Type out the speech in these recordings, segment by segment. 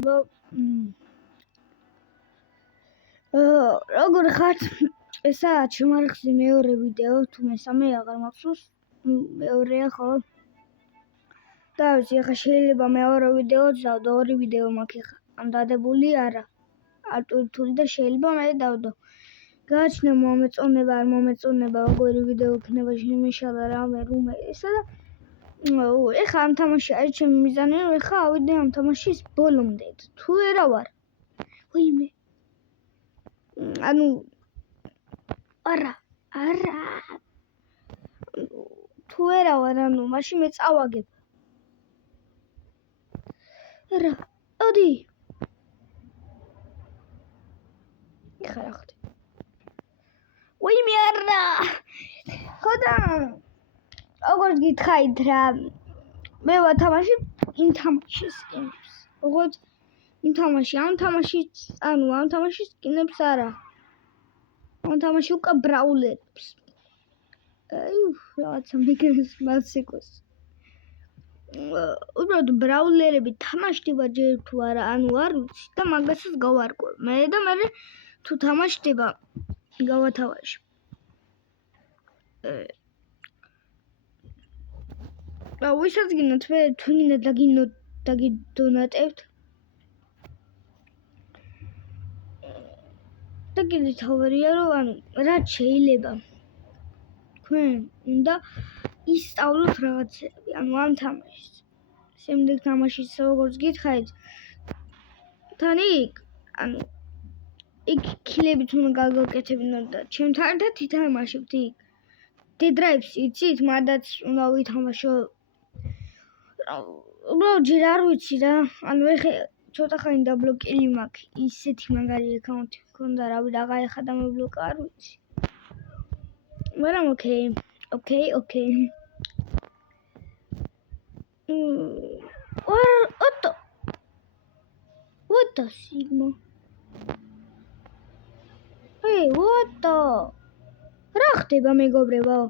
მეგობრებო, როგორ ხართ? ესაა ჩემარხზე მეორე ვიდეო, თუ მესამე აღარ მახსოვს, მეორეა ხო? და ვიცი, ახლა შეიძლება მეორე ვიდეოც დავდო, ორი ვიდეო მაქვს ახლა. ამ დადებული არა. არტურთული და შეიძლება მე დავდო. გააჩნია მომეწონება, არ მომეწონება, როგორი ვიდეო იქნება შემიშალა რამე რუმე ესა და ეხლა ამ თამაში არის ჩემი მიზანი, რომ ეხლა ავიდე ამ თამაშის ბოლომდე. თუ არა ვარ. ვიმე. ანუ არა. თუ არა ვარ, ანუ მაშინ მე წავაგებ. არა. ადი. ეხლა რა ხდება? ვიმე არა. ხოდა როგორც გითხარით რა მე ვათამაში იმ თამაშის სკინებს. როგორც იმ თამაში, ამ თამაშის სკინებს არა. ამ თამაში უკა ბრაულერებს. რაღაცა მიგეს მასიკოს. უბრალოდ ბრაულერები თამაშდება ჯერ თუ არა, ანუ არ ვიცი და მაგასაც გავარკვევ. მე და მე თუ თამაშდება გავათავაში. ვისაც გინდათ მე თუ გინდათ დაგიდონატებთ და კიდე თავარია რომ ანუ რაც შეიძლება თქვენ უნდა ისწავლოთ რაღაცები ანუ ამ თამაშს შემდეგ თამაშის როგორც გითხარით თან იქ ანუ იქ კილებით უნდა გავაკეთებინოთ და ჩემთან ერთად ითამაშებთ იქ Dead Drives იცით მადაც უნდა ვითამაშო უბრალოდ ჯერ არ ვიცი რა ანუ ეხლა ცოტა ხანი დაბლოკილი მაქვს ისეთი მაგარი აკაუნტი მქონდა რავი რაღა ეხა დამებლოკა არ ვიცი მაგრამ ოკეი what the sigma hey what the რა ხდება მეგობრებო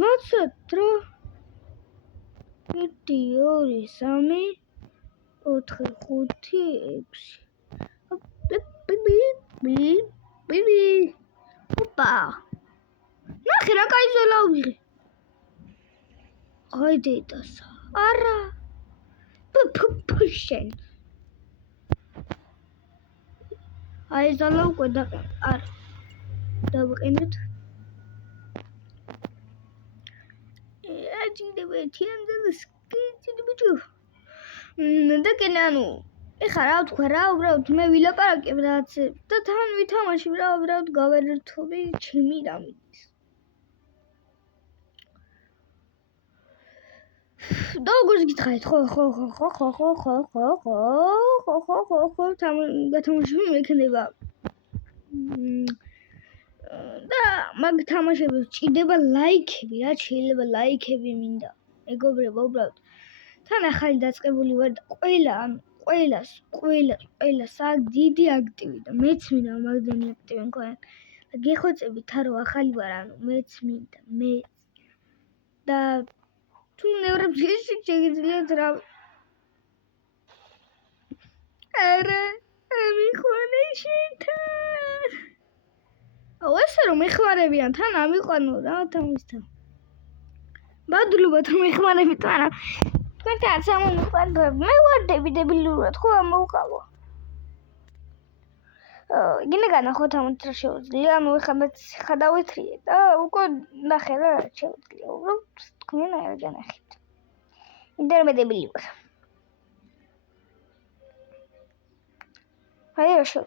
მოცოთ რა 1 2 3 4 5 6 ოპა ნახე რა კაი ზოლა ვიღე აიდე დასა არა შენ აი ზოლა უკვე და არ დავყენეთ აჯიდები თიანძელს კიცი ბიჭო და კენანუ ეხა რა ვთქვა რა უბრალოდ მე ვილაპარაკებ რაღაცებს და თან ვითამაშებ რა უბრალოდ გავერტობი ჩემი რამის და როგორც გითხარით ხო გათამაშები მექნება და მაგ თამაშებს ჭირდება ლაიქები რა შეიძლება ლაიქები მინდა მეგობრებო უბრალოდ თან ახალი დაწყებული ვარ და ყველას აქ დიდი აქტივი და მეც მინდა მაგდენი აქტივი მქონე და გეხოცებით რომ ახალი ვარ ანუ მეც მინდა და თუ ნევრებს შეგიძლიათ რა არა ამიხვალე შეთან ესე რომ ეხმარებიან თან ამიყვანო რა თამისთან ბადლობა თუ მეხმარებით მაგრამ თქვენთან სამომიყვანო მე ვარ დებილურად ხო ამოვყავო გინდა განახოთ ამით რა შეუძლია ანუ ეხლა მეც ხა დავითრიე და უკვე ნახე რა შეუძლია უბრალოდ თქვენ არ განახით ინტერნეტ დებილი ვარ აი რა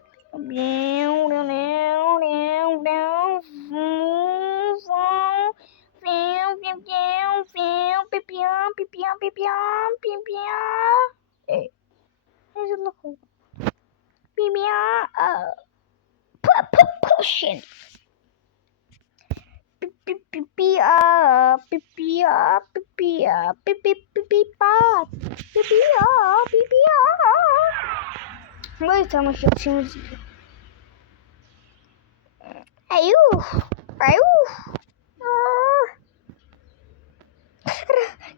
Pushing. Wait, how much it seems. Ayu.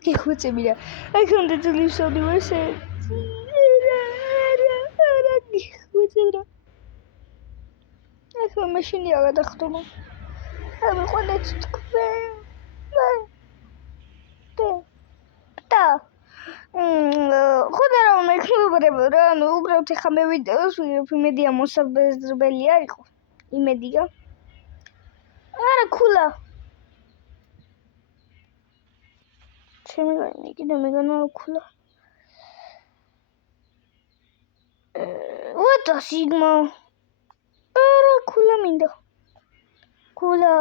Que coisa, mira. I can't do this all the way. მაშინია გადახდომა. ამიყვანეთ თქვენ. და ხოდა რომ მეკლებოდება რა, ანუ უბრალოდ ეხა მე ვიდეოს ვიღებ, იმედია მოსაბეზრებელი არ იყო. იმედია. არა ქულა. ჩემი კიდე მეგონა ქულა. What the sigma? არა ქულა მინდა. ქულა.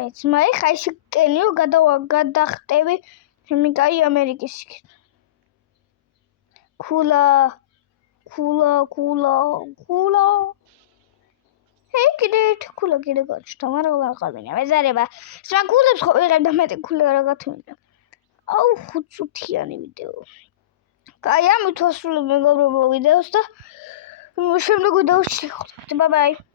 ეს მაი ხაიში კენიო გადახტები ჩემი კაი ამერიკის იქით. ქულა. კიდე ერთი ქულა კიდე გაჩნდა, მაგრამ არ ყავინა. მეზარება. სხვა ქულებს ხო ვიღებ და მეტი ქულა რა გათმინდა. აუ 5 წუთიანი ვიდეო. კაი, ამით ვასრულებ მეგობრებო ვიდეოს და შემდეგ ვიდეოში შევხვდებით. Bye bye.